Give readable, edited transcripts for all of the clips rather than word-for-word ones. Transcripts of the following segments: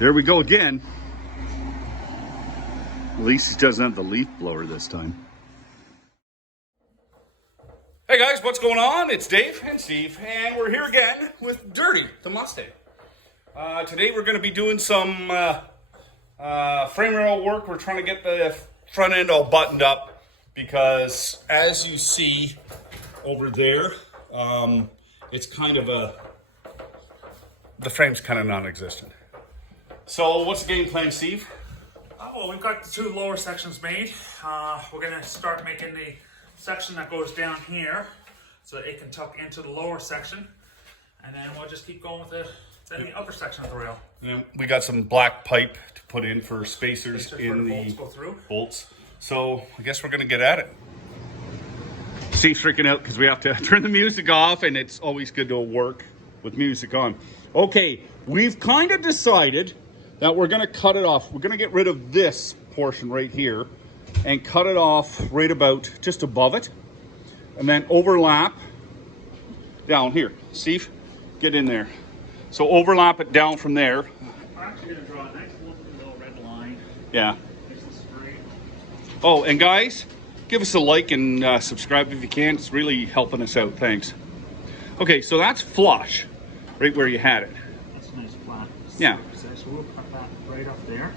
There we go again. At least he doesn't have the leaf blower this time. Hey guys, what's going on? It's Dave and Steve, and we're here again with Dirty, the Mustang. Today we're going to be doing some frame rail work. We're trying to get the front end all buttoned up because, as you see over there, it's kind of the frame's kind of non-existent. So what's the game plan, Steve? Well, we've got the two lower sections made. We're going to start making the section that goes down here so that it can tuck into the lower section. And then we'll just keep going with the upper section of the rail. And we got some black pipe to put in for spacers in the bolts go through. Bolts. So I guess we're going to get at it. Steve's freaking out because we have to turn the music off, and it's always good to work with music on. Okay, we've kind of decided that we're going to cut it off. We're going to get rid of this portion right here and cut it off right about just above it, and then overlap down here. Steve, get in there. So overlap it down from there. I'm actually going to draw a nice little red line. Yeah. Nice and straight. Oh, and guys, give us a like and subscribe if you can. It's really helping us out. Thanks. Okay, so that's flush, right where you had it. That's a nice flat. Yeah. So we'll cut that right up there.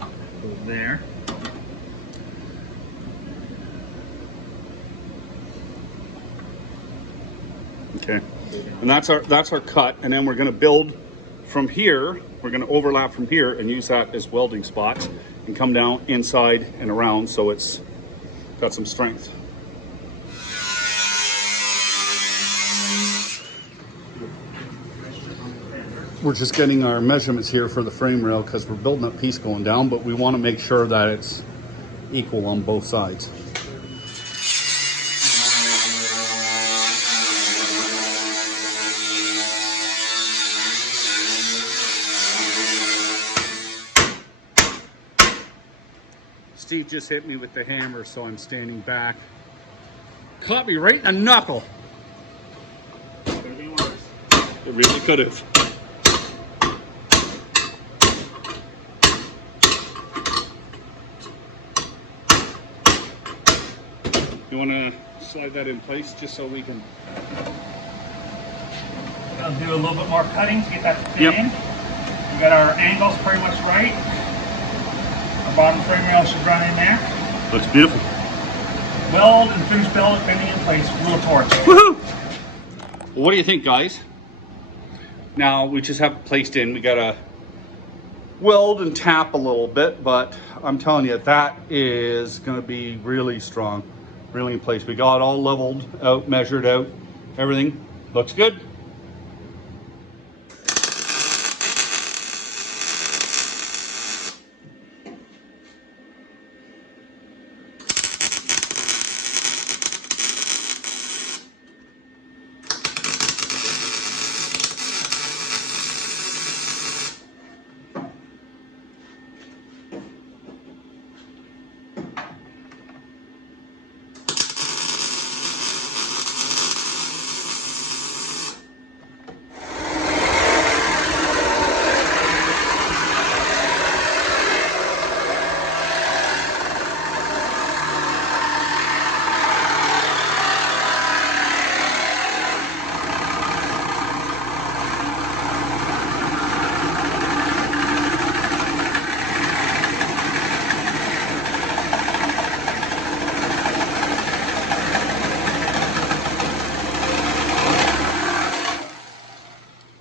Go there. Okay, and that's our cut, and then we're going to build from here. We're going to overlap from here and use that as welding spots and come down inside and around so it's got some strength. We're just getting our measurements here for the frame rail because we're building a piece going down, but we want to make sure that it's equal on both sides. Steve just hit me with the hammer, so I'm standing back. Caught me right in the knuckle. Could have been worse. It really could have. You want to slide that in place just so we can... I'll do a little bit more cutting to get that to fit Yep. in. We got our angles pretty much right. Our bottom frame rail should run in there. Looks beautiful. Weld and finish build it, bending in place, wheel torch. Woohoo! Well, what do you think, guys? Now we just have it placed in. We gotta weld and tap a little bit, but I'm telling you, that is gonna be really strong, really in place. We got it all leveled out, measured out, everything looks good.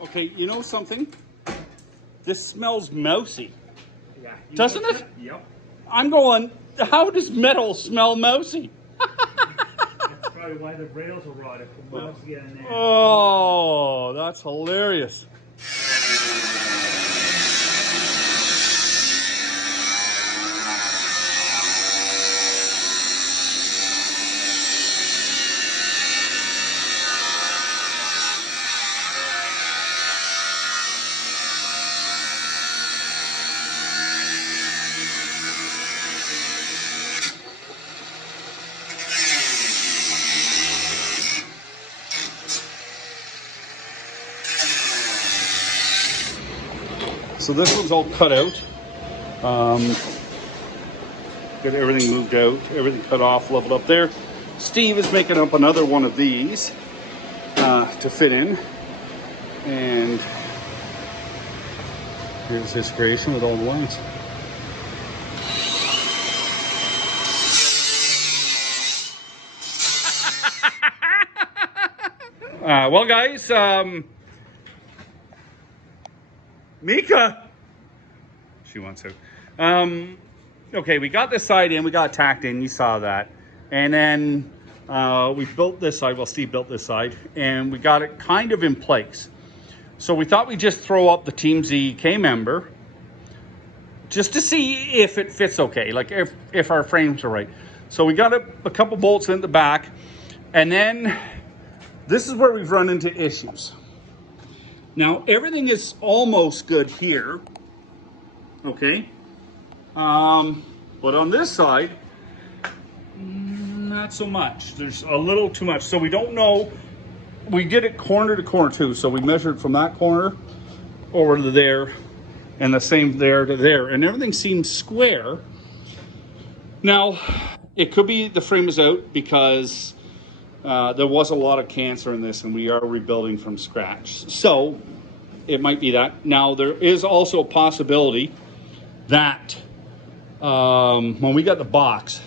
Okay, you know something? This smells mousy. Yeah. Doesn't it? Yep. I'm going, how does metal smell mousy? That's probably why the rails are rotted. The mouse get in there. Oh, that's hilarious. So this one's all cut out. Get everything moved out, everything cut off, leveled up there. Steve is making up another one of these to fit in. And here's his creation with all the lines. Well, guys, Mika, she wants out. Okay, we got this side in, we got tacked in, you saw that. And then we built this side, well, Steve built this side, and we got it kind of in place. So we thought we'd just throw up the Team Z K-member just to see if it fits okay, like if our frames are right. So we got a couple bolts in the back, and then this is where we've run into issues. Now, everything is almost good here, okay? But on this side, not so much. There's a little too much. So we don't know. We did it corner to corner too. So we measured from that corner over to there and the same there to there. And everything seems square. Now, it could be the frame is out because there was a lot of cancer in this and we are rebuilding from scratch. So it might be that. Now, there is also a possibility that when we got the box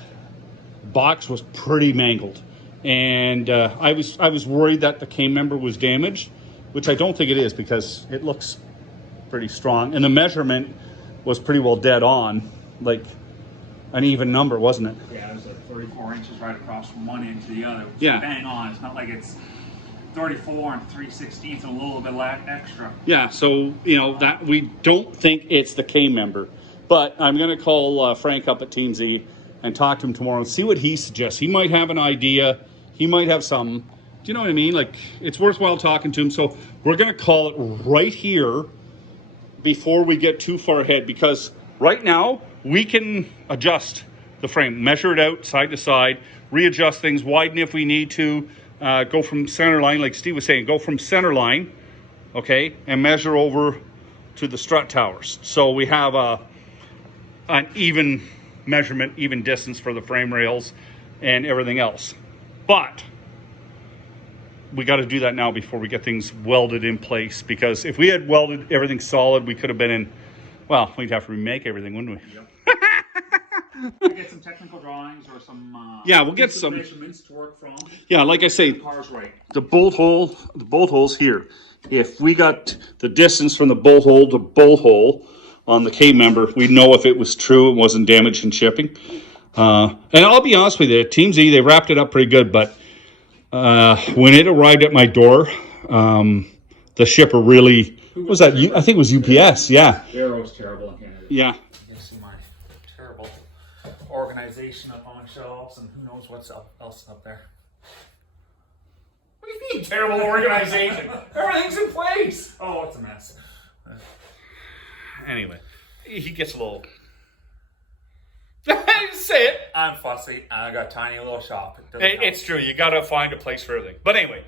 was pretty mangled, and I was worried that the K-member was damaged, which I don't think it is because it looks pretty strong, and the measurement was pretty well dead on, like an even number, wasn't it? Yeah, it was 34 inches right across from one end to the other. Yeah, bang on. It's not like it's 34 and 3/16 a little bit extra. Yeah, so you know that we don't think it's the K-member. But I'm going to call Frank up at Team Z and talk to him tomorrow and see what he suggests. He might have an idea. He might have something. Do you know what I mean? Like, it's worthwhile talking to him. So we're going to call it right here before we get too far ahead, because right now we can adjust the frame, measure it out side to side, readjust things, widen if we need to, go from center line, like Steve was saying, go from center line, okay, and measure over to the strut towers. So we have an even measurement, even distance for the frame rails and everything else. But we got to do that now before we get things welded in place, because if we had welded everything solid, we could have been in, well, we'd have to remake everything, wouldn't we? Yep. We'll get some technical drawings or some yeah, we'll get some measurements to work from. Yeah, like I say, the car's right. The bolt holes here. If we got the distance from the bolt hole to bolt hole on the K-member, we'd know if it was true, it wasn't damaged in shipping. And I'll be honest with you, Team Z, they wrapped it up pretty good, but when it arrived at my door, the shipper really, what was that? I think it was UPS, yeah. Arrow's terrible in Canada. Yeah. You can see my terrible organization up on my shelves, and who knows what's else up there. What do you mean, terrible organization? Everything's in place. Oh, it's a mess. Anyway, he gets a little... Say it. I'm fussy. I got a tiny little shop. It's true. You got to find a place for everything. But anyway,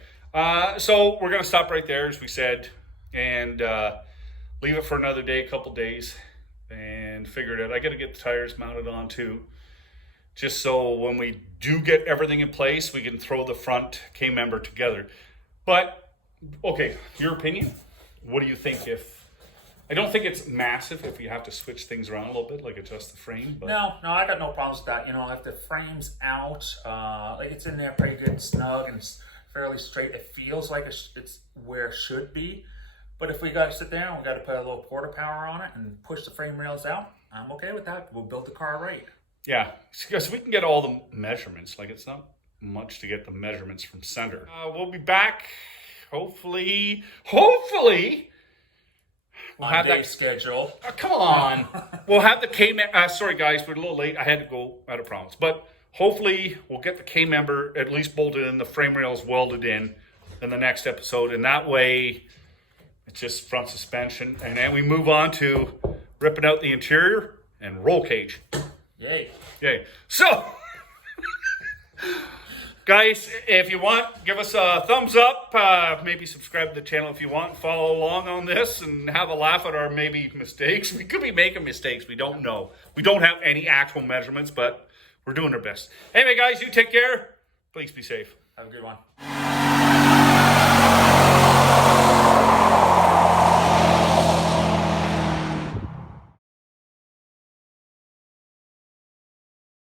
so we're going to stop right there, as we said, and leave it for another day, a couple days, and figure it out. I got to get the tires mounted on too, just so when we do get everything in place, we can throw the front K-member together. But, okay, your opinion? What do you think if... I don't think it's massive if you have to switch things around a little bit, like adjust the frame. But... No, I got no problems with that. You know, if the frame's out, like it's in there pretty good, snug, and it's fairly straight, it feels like it's where it should be. But if we got to sit there and we got to put a little quarter power on it and push the frame rails out, I'm okay with that. We'll build the car right. Yeah, because we can get all the measurements. Like, it's not much to get the measurements from center. We'll be back, hopefully. We'll have that schedule. Come on. We'll have the K-member. Sorry, guys, we're a little late. I had to go out of promise. But hopefully we'll get the K-member at least bolted in, the frame rails welded in the next episode. And that way, it's just front suspension. And then we move on to ripping out the interior and roll cage. Yay. So, Guys, if you want, give us a thumbs up. Maybe subscribe to the channel if you want. Follow along on this and have a laugh at our maybe mistakes. We could be making mistakes. We don't know. We don't have any actual measurements, but we're doing our best. Anyway, guys, you take care. Please be safe. Have a good one.